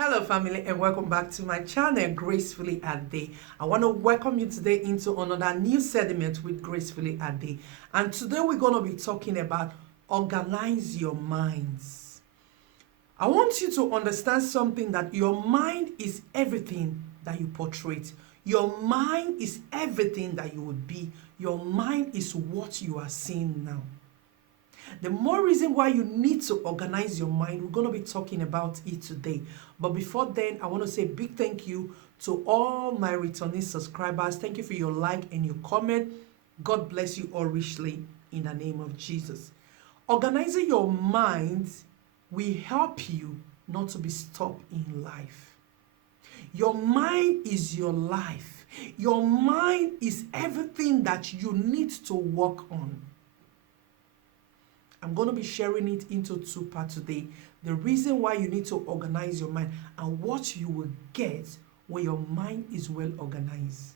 Hello family and welcome back to my channel Gracefully at Day. I want to welcome you today into another new segment with Gracefully at Day. And today we're going to be talking about organize your minds. I want you to understand something, that your mind is everything that you portray. Your mind is everything that you would be. Your mind is what you are seeing now. The more reason why you need to organize your mind, we're going to be talking about it today. But before then, I want to say a big thank you to all my returning subscribers. Thank you for your like and your comment. God bless you all richly in the name of Jesus. Organizing your mind will help you not to be stuck in life. Your mind is your life. Your mind is everything that you need to work on. I'm going to be sharing it into two parts today. The reason why you need to organize your mind and what you will get when your mind is well organized.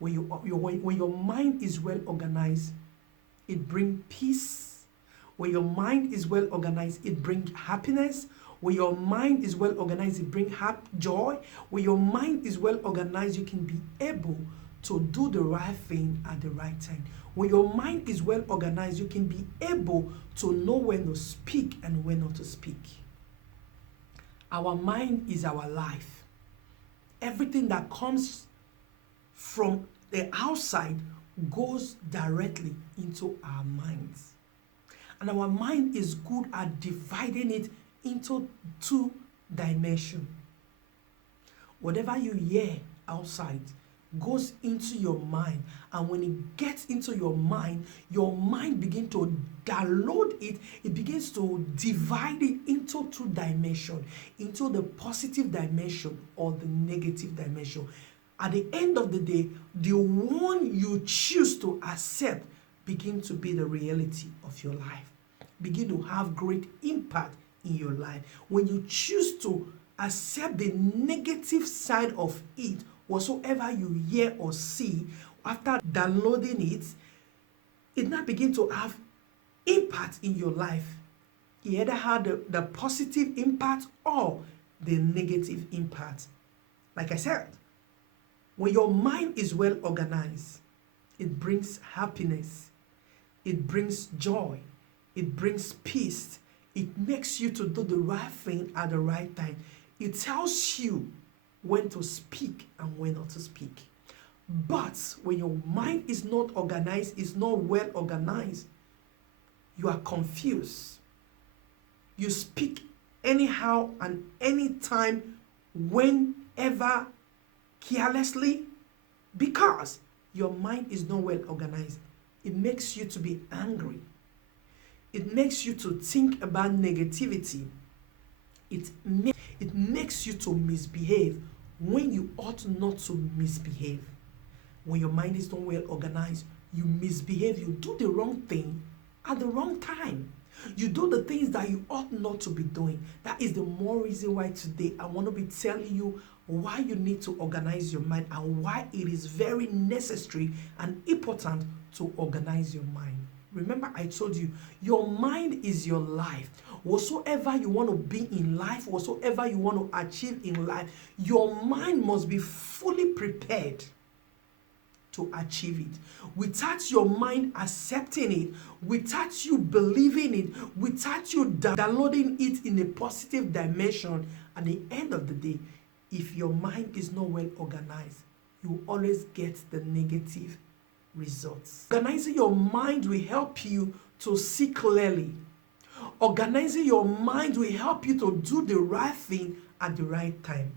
When your mind is well organized, it brings peace. When your mind is well organized, it brings happiness. When your mind is well organized, it brings joy. When your mind is well organized, you can be able to do the right thing at the right time. When your mind is well organized, you can be able to know when to speak and when not to speak. Our mind is our life. Everything that comes from the outside goes directly into our minds. And our mind is good at dividing it into two dimensions. Whatever you hear outside goes into your mind, and when it gets into your mind begins to download it. It begins to divide it into two dimensions, into the positive dimension or the negative dimension. At the end of the day, the one you choose to accept begins to be the reality of your life, begin to have great impact in your life. When you choose to accept the negative side of it, whatsoever you hear or see, after downloading it now begins to have impact in your life. It either had the positive impact or the negative impact. Like I said, when your mind is well organized, it brings happiness, it brings joy, it brings peace, it makes you to do the right thing at the right time. It tells you when to speak and when not to speak. But when your mind is not organized, is not well organized, you are confused. You speak anyhow and anytime, whenever, carelessly, because your mind is not well organized. It makes you to be angry. It makes you to think about negativity. It makes you to misbehave when you ought not to misbehave. When your mind is not well organized, you misbehave. You do the wrong thing at the wrong time. You do the things that you ought not to be doing. That is the more reason why today I want to be telling you why you need to organize your mind and why it is very necessary and important to organize your mind. Remember, I told you, your mind is your life. Whatsoever you want to be in life, whatsoever you want to achieve in life, your mind must be fully prepared to achieve it. Without your mind accepting it, without you believing it, without you downloading it in a positive dimension, at the end of the day, if your mind is not well organized, you will always get the negative results. Organizing your mind will help you to see clearly. Organizing your mind will help you to do the right thing at the right time.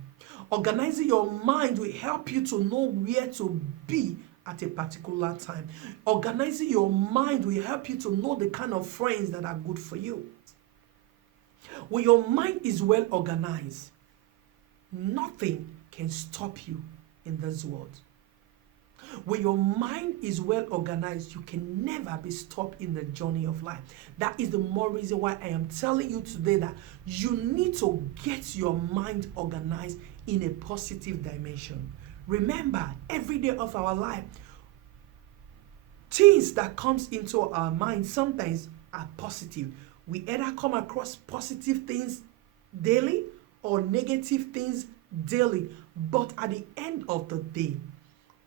Organizing your mind will help you to know where to be at a particular time. Organizing your mind will help you to know the kind of friends that are good for you. When your mind is well organized, nothing can stop you in this world. When your mind is well organized, you can never be stopped in the journey of life. That is the more reason why I am telling you today that you need to get your mind organized in a positive dimension. Remember, every day of our life, things that comes into our mind sometimes are positive. We either come across positive things daily or negative things daily. But at the end of the day,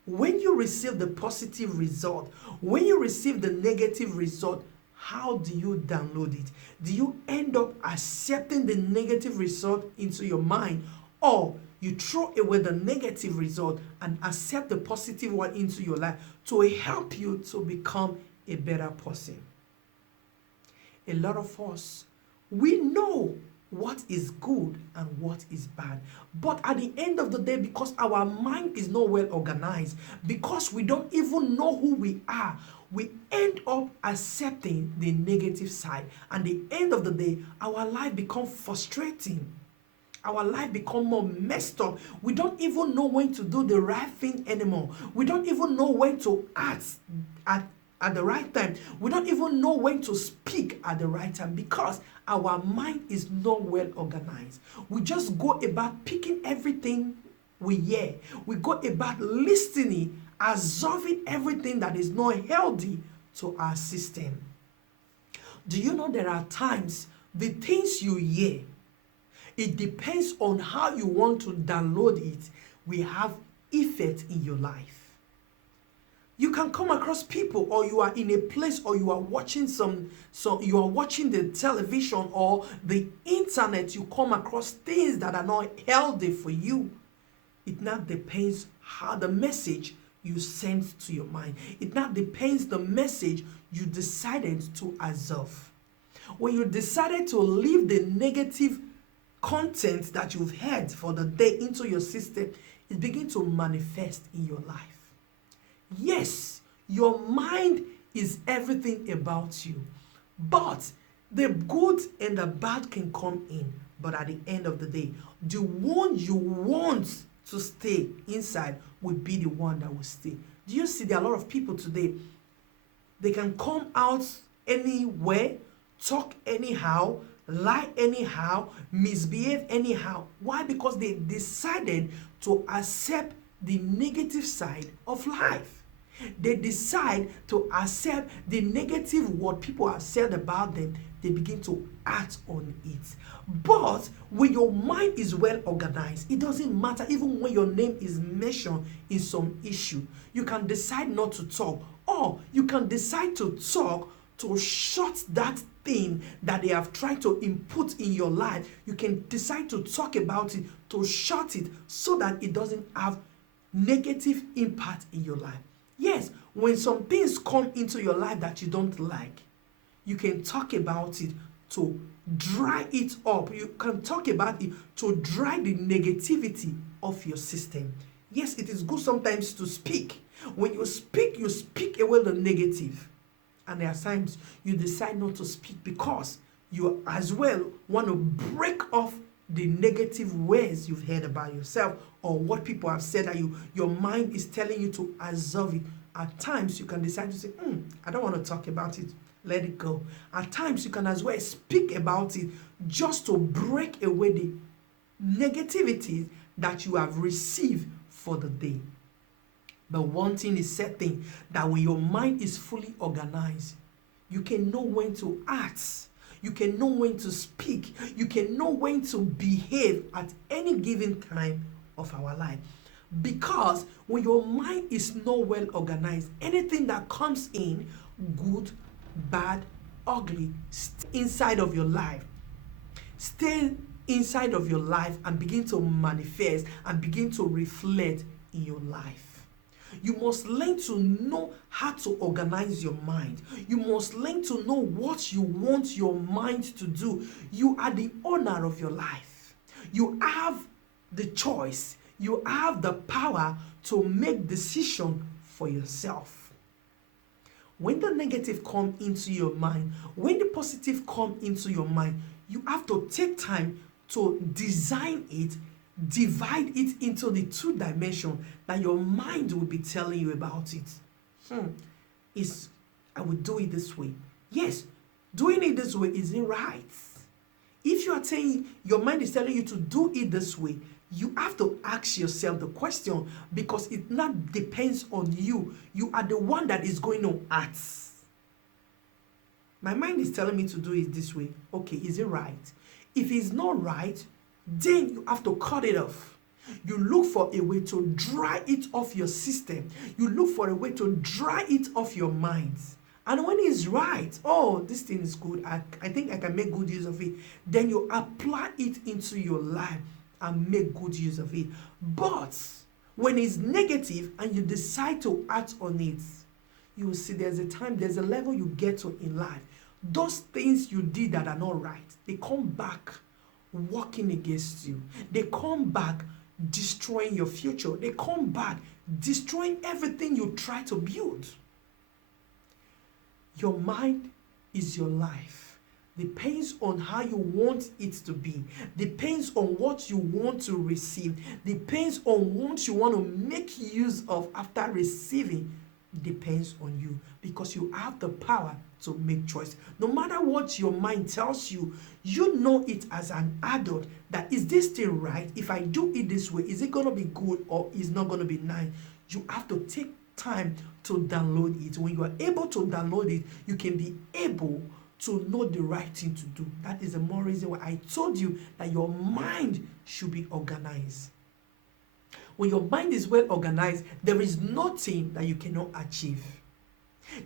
when you receive the positive result, when you receive the negative result, how do you download it? Do you end up accepting the negative result into your mind, or you throw away the negative result and accept the positive one into your life to help you to become a better person? A lot of us, we know what is good and what is bad. But at the end of the day, because our mind is not well organized, because we don't even know who we are, we end up accepting the negative side. And at the end of the day, our life becomes frustrating. Our life become more messed up. We don't even know when to do the right thing anymore. We don't even know when to act at the right time. We don't even know when to speak at the right time because our mind is not well organized. We just go about picking everything we hear. We go about listening, absorbing everything that is not healthy to our system. Do you know there are times the things you hear, it depends on how you want to download it, will have effect in your life. You can come across people, or you are in a place, or you are watching you are watching the television or the internet, you come across things that are not healthy for you. It now depends how the message you send to your mind. It now depends the message you decided to absorb. When you decided to leave the negative content that you've heard for the day into your system, it begins to manifest in your life. Yes, your mind is everything about you, but the good and the bad can come in. But at the end of the day, the one you want to stay inside will be the one that will stay. Do you see there are a lot of people today, they can come out anywhere, talk anyhow, lie anyhow, misbehave anyhow. Why? Because they decided to accept the negative side of life. They decide to accept the negative what people have said about them. They begin to act on it. But when your mind is well organized, it doesn't matter. Even when your name is mentioned in some issue, you can decide not to talk, or you can decide to talk to shut that thing that they have tried to input in your life. You can decide to talk about it, to shut it, so that it doesn't have negative impact in your life. Yes, when some things come into your life that you don't like, you can talk about it to dry it up. You can talk about it to dry the negativity of your system. Yes, it is good sometimes to speak. When you speak away the negative. And there are times you decide not to speak because you as well want to break off the negative words you've heard about yourself, or what people have said that your mind is telling you to absorb it. At times you can decide to say, I don't want to talk about it, let it go. At times you can as well speak about it just to break away the negativity that you have received for the day. But one thing is certain, that when your mind is fully organized, you can know when to act. You can know when to speak. You can know when to behave at any given time of our life. Because when your mind is not well organized, anything that comes in, good, bad, ugly, stay inside of your life. Stay inside of your life and begin to manifest and begin to reflect in your life. You must learn to know how to organize your mind. You must learn to know what you want your mind to do. You are the owner of your life. You have the choice. You have the power to make decisions for yourself. When the negative come into your mind, when the positive come into your mind, you have to take time to design it, divide it into the two dimensions that your mind will be telling you about it. I will do it this way. Yes, doing it this way, is it right? If you are saying your mind is telling you to do it this way, you have to ask yourself the question, because it not depends on you. You are the one that is going to act. My mind is telling me to do it this way. Okay, is it right? If it's not right, then you have to cut it off. You look for a way to dry it off your system. You look for a way to dry it off your mind. And when it's right, oh, this thing is good, I think I can make good use of it, then you apply it into your life and make good use of it. But when it's negative and you decide to act on it, you will see there's a level you get to in life. Those things you did that are not right, they come back working against you. They come back destroying your future. They come back destroying everything you try to build. Your mind is your life. Depends on how you want it to be. Depends on what you want to receive. Depends on what you want to make use of after receiving. Depends on you, because you have the power to make choice. No matter what your mind tells you, you know it as an adult that, is this thing right? If I do it this way, is it going to be good or is not going to be nice? You have to take time to download it. When you are able to download it, you can be able to know the right thing to do. That is the more reason why I told you that your mind should be organized. When your mind is well organized, there is nothing that you cannot achieve.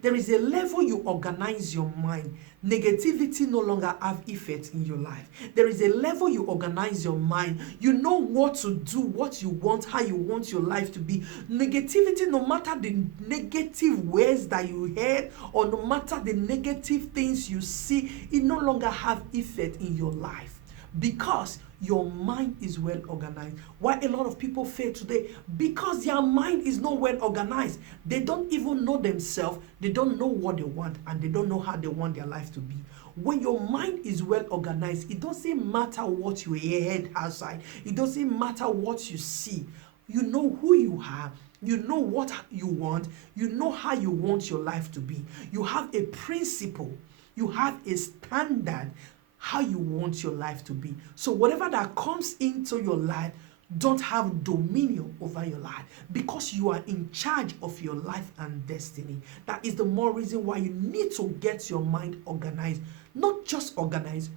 There is a level you organize your mind. Negativity no longer have effect in your life. There is a level you organize your mind. You know what to do, what you want, how you want your life to be. Negativity, no matter the negative words that you heard or no matter the negative things you see, it no longer have effect in your life because your mind is well organized. Why a lot of people fail today? Because their mind is not well organized. They don't even know themselves. They don't know what they want, and they don't know how they want their life to be. When your mind is well organized, it doesn't matter what you heard outside. It doesn't matter what you see. You know who you are. You know what you want. You know how you want your life to be. You have a principle. You have a standard how you want your life to be. So whatever that comes into your life don't have dominion over your life, because you are in charge of your life and destiny. That is the more reason why you need to get your mind organized. Not just organized,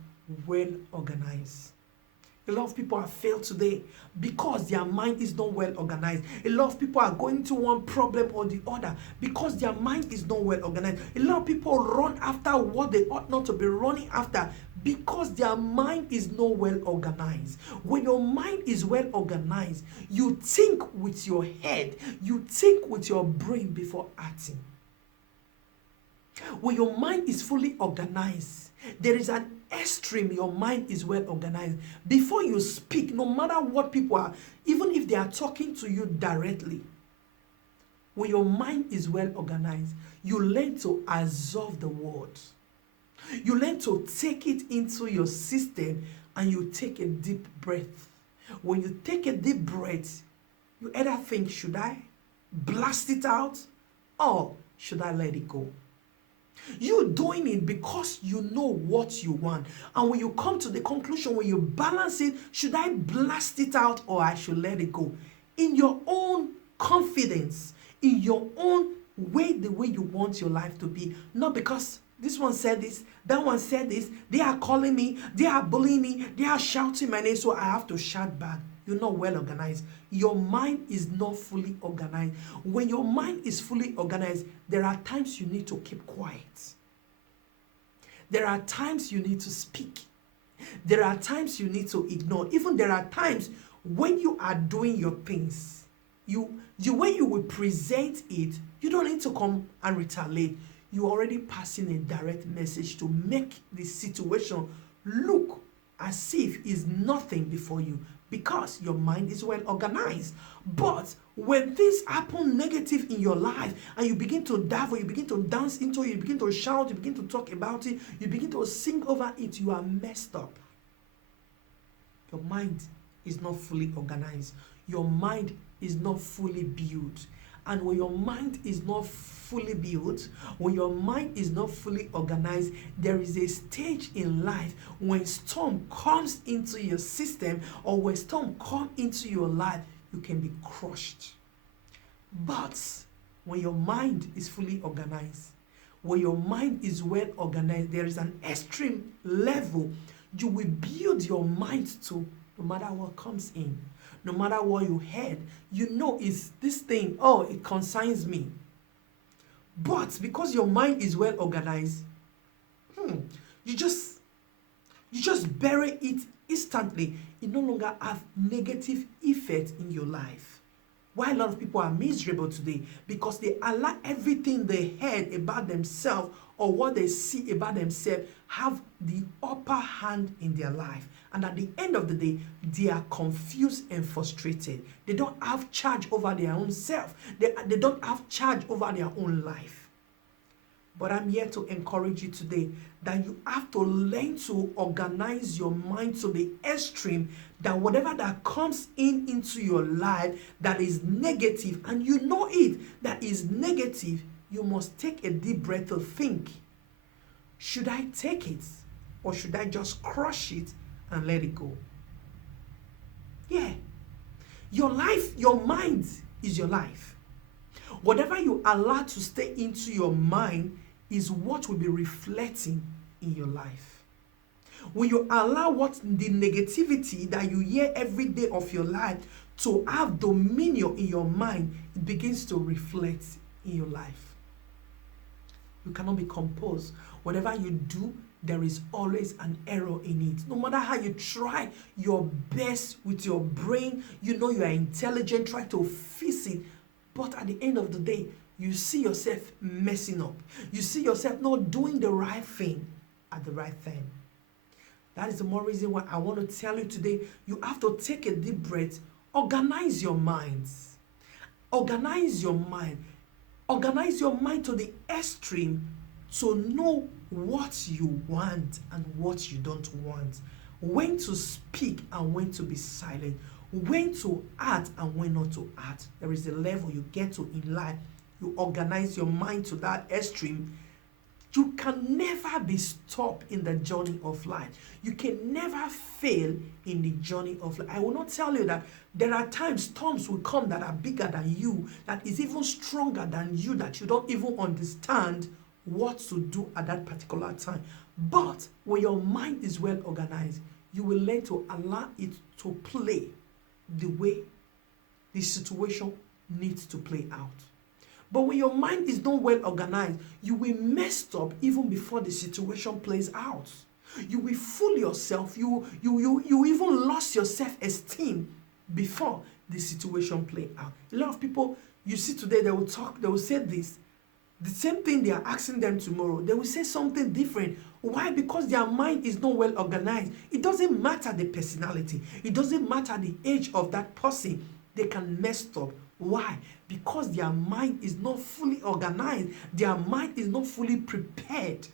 well organized. A lot of people have failed today because their mind is not well organized. A lot of people are going through one problem or the other because their mind is not well organized. A lot of people run after what they ought not to be running after because their mind is not well organized. When your mind is well organized, you think with your head, you think with your brain before acting. When your mind is fully organized, there is an extreme your mind is well organized. Before you speak, no matter what people are, even if they are talking to you directly, when your mind is well organized, you learn to absorb the word. You learn to take it into your system and you take a deep breath. When you take a deep breath, you either think, should I blast it out or should I let it go? You're doing it because you know what you want. And when you come to the conclusion, when you balance it, should I blast it out or I should let it go? In your own confidence, in your own way, the way you want your life to be. Not because this one said this, that one said this, they are calling me, they are bullying me, they are shouting my name, so I have to shout back. You're not well organized. Your mind is not fully organized. When your mind is fully organized, there are times you need to keep quiet. There are times you need to speak. There are times you need to ignore. Even there are times when you are doing your things, the way you will present it, you don't need to come and retaliate. You're already passing a direct message to make the situation look as if it's nothing before you, because your mind is well organized. But when things happen negative in your life and you begin to dabble, you begin to dance into it, you begin to shout, you begin to talk about it, you begin to sing over it, you are messed up. Your mind is not fully organized. Your mind is not fully built. And when your mind is not fully built, when your mind is not fully organized, there is a stage in life when storm comes into your system or when storm comes into your life, you can be crushed. But when your mind is fully organized, when your mind is well organized, there is an extreme level you will build your mind to No matter what comes in, no matter what you heard, you know it's this thing, oh, it concerns me. But because your mind is well organized, you just bury it instantly. It no longer have negative effect in your life. Why a lot of people are miserable today? Because they allow everything they heard about themselves or what they see about themselves have the upper hand in their life. And at the end of the day, they are confused and frustrated. They don't have charge over their own self. They don't have charge over their own life. But I'm here to encourage you today that you have to learn to organize your mind to the extreme that whatever that comes into your life that is negative, and you know it, that is negative, you must take a deep breath to think, should I take it or should I just crush it and let it go? Yeah. Your life, your mind is your life. Whatever you allow to stay into your mind is what will be reflecting in your life. When you allow what the negativity that you hear every day of your life to have dominion in your mind, it begins to reflect in your life. You cannot be composed. Whatever you do, there is always an error in it. No matter how you try your best with your brain, you know you are intelligent, try to fix it, but at the end of the day, you see yourself messing up. You see yourself not doing the right thing at the right time. That is the more reason why I want to tell you today, you have to take a deep breath, organize your minds. Organize your mind. Organize your mind to the extreme to know what you want and what you don't want. When to speak and when to be silent. When to act and when not to act. There is a level you get to in life. You organize your mind to that extreme. You can never be stopped in the journey of life. You can never fail in the journey of life. I will not tell you that there are times storms will come that are bigger than you, that is even stronger than you, that you don't even understand what to do at that particular time. But when your mind is well organized, you will learn to allow it to play the way the situation needs to play out. But when your mind is not well organized, you will mess up even before the situation plays out. You will fool yourself. You even lost your self-esteem before the situation play out. A lot of people you see today, they will say this. The same thing they are asking them tomorrow, they will say something different. Why? Because their mind is not well organized. It doesn't matter the personality. It doesn't matter the age of that person. They can mess up. Why? Because their mind is not fully organized. Their mind is not fully prepared.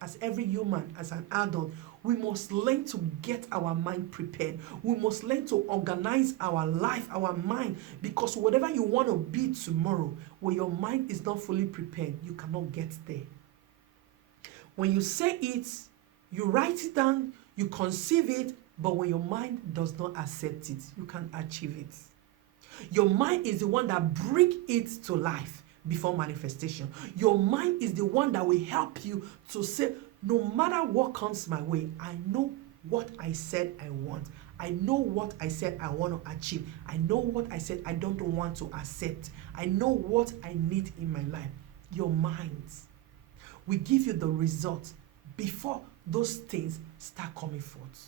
As every human, as an adult, we must learn to get our mind prepared. We must learn to organize our life, our mind, because whatever you want to be tomorrow, when your mind is not fully prepared, you cannot get there. When you say it, you write it down, you conceive it, but when your mind does not accept it, you can't achieve it. Your mind is the one that brings it to life before manifestation. Your mind is the one that will help you to say, no matter what comes my way, I know what I said I want. I know what I said I want to achieve. I know what I said I don't want to accept. I know what I need in my life. Your mind will give you the result before those things start coming forth.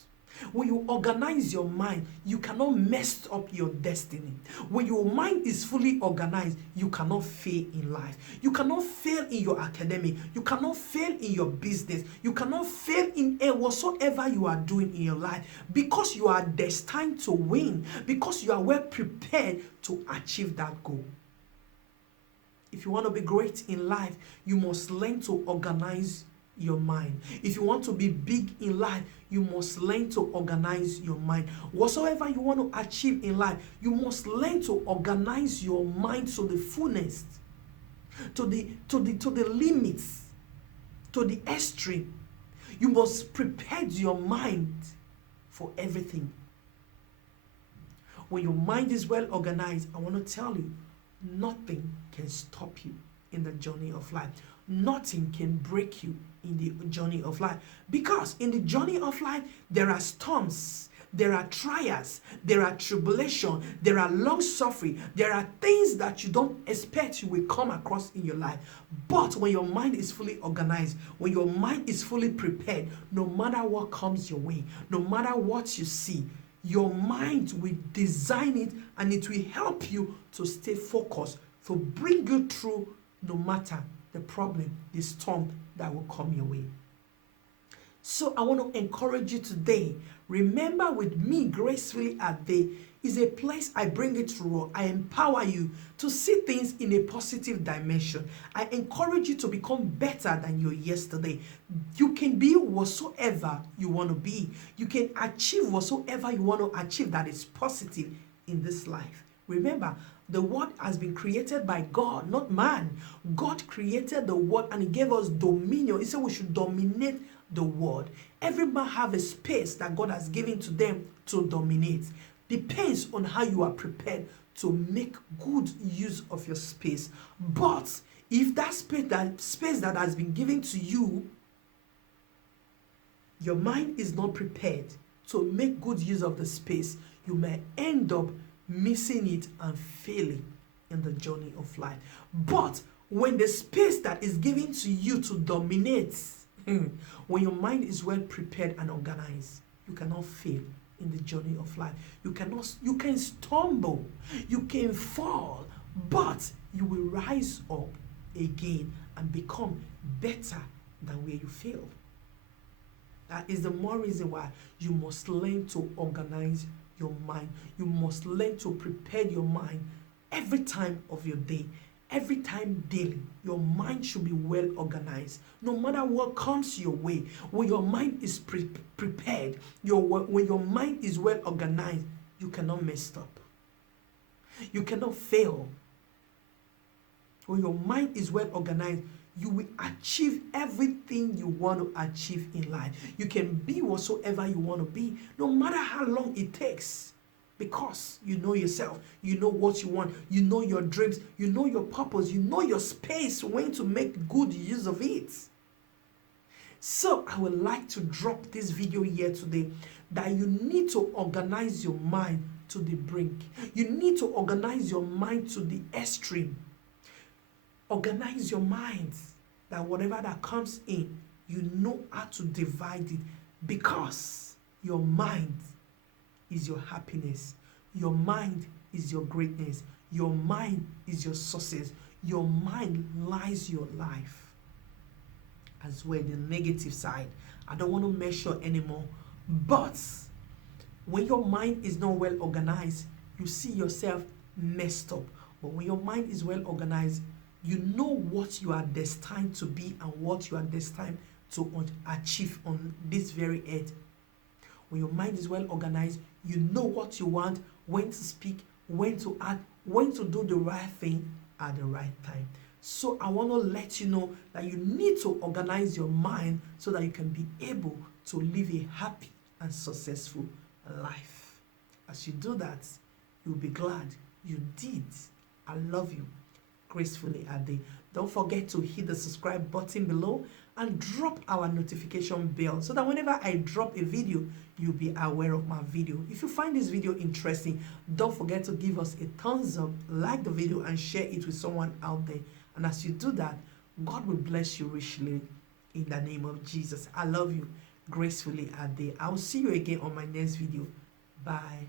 When you organize your mind, you cannot mess up your destiny. When your mind is fully organized, you cannot fail in life. You cannot fail in your academic. You cannot fail in your business. You cannot fail in whatsoever you are doing in your life, because you are destined to win, because you are well prepared to achieve that goal. If you want to be great in life, you must learn to organize your mind. If you want to be big in life, you must learn to organize your mind. Whatsoever you want to achieve in life, you must learn to organize your mind to the fullness, to the limits, to the extreme. You must prepare your mind for everything. When your mind is well organized, I want to tell you, nothing can stop you in the journey of life. Nothing can break you in the journey of life. Because in the journey of life, there are storms, there are trials, there are tribulation, there are long suffering, there are things that you don't expect you will come across in your life. But when your mind is fully organized, when your mind is fully prepared, no matter what comes your way, no matter what you see, your mind will design it and it will help you to stay focused, to bring you through no matter the problem, the storm that will come your way. So I want to encourage you today. Remember, with me, Gracefully at Day is a place I bring it through. I empower you to see things in a positive dimension. I encourage you to become better than your yesterday. You can be whatsoever you want to be. You can achieve whatsoever you want to achieve that is positive in this life. Remember, the world has been created by God, not man. God created the world and he gave us dominion. He said we should dominate the world. Every man have a space that God has given to them to dominate. Depends on how you are prepared to make good use of your space. But if that space that has been given to you, your mind is not prepared to make good use of the space, you may end up missing it and failing in the journey of life. But when the space that is given to you to dominate, when your mind is well prepared and organized, you cannot fail in the journey of life. You can stumble, you can fall, but you will rise up again and become better than where you failed. That is the more reason why you must learn to organize your mind. You must learn to prepare your mind every time of your day. Every time daily, your mind should be well organized. No matter what comes your way, when your mind is prepared, when your mind is well organized, you cannot mess up. You cannot fail. When your mind is well organized, you will achieve everything you want to achieve in life. You can be whatsoever you want to be, no matter how long it takes. Because you know yourself, you know what you want, you know your dreams, you know your purpose, you know your space, when to make good use of it. So I would like to drop this video here today that you need to organize your mind to the brink. You need to organize your mind to the extreme. Organize your mind that whatever that comes in, you know how to divide it, because your mind is your happiness. Your mind is your greatness. Your mind is your success. Your mind lies your life. As well, the negative side, I don't want to measure anymore. But when your mind is not well organized, you see yourself messed up. But when your mind is well organized, you know what you are destined to be and what you are destined to achieve on this very earth. When your mind is well organized, you know what you want, when to speak, when to act, when to do the right thing at the right time. So I want to let you know that you need to organize your mind so that you can be able to live a happy and successful life. As you do that, you'll be glad you did. I love you. Gracefully Ade. Don't forget to hit the subscribe button below and drop our notification bell so that whenever I drop a video, you'll be aware of my video. If you find this video interesting, don't forget to give us a thumbs up, like the video, and share it with someone out there. And as you do that, God will bless you richly in the name of Jesus. I love you. Gracefully Ade. I'll see you again on my next video. Bye.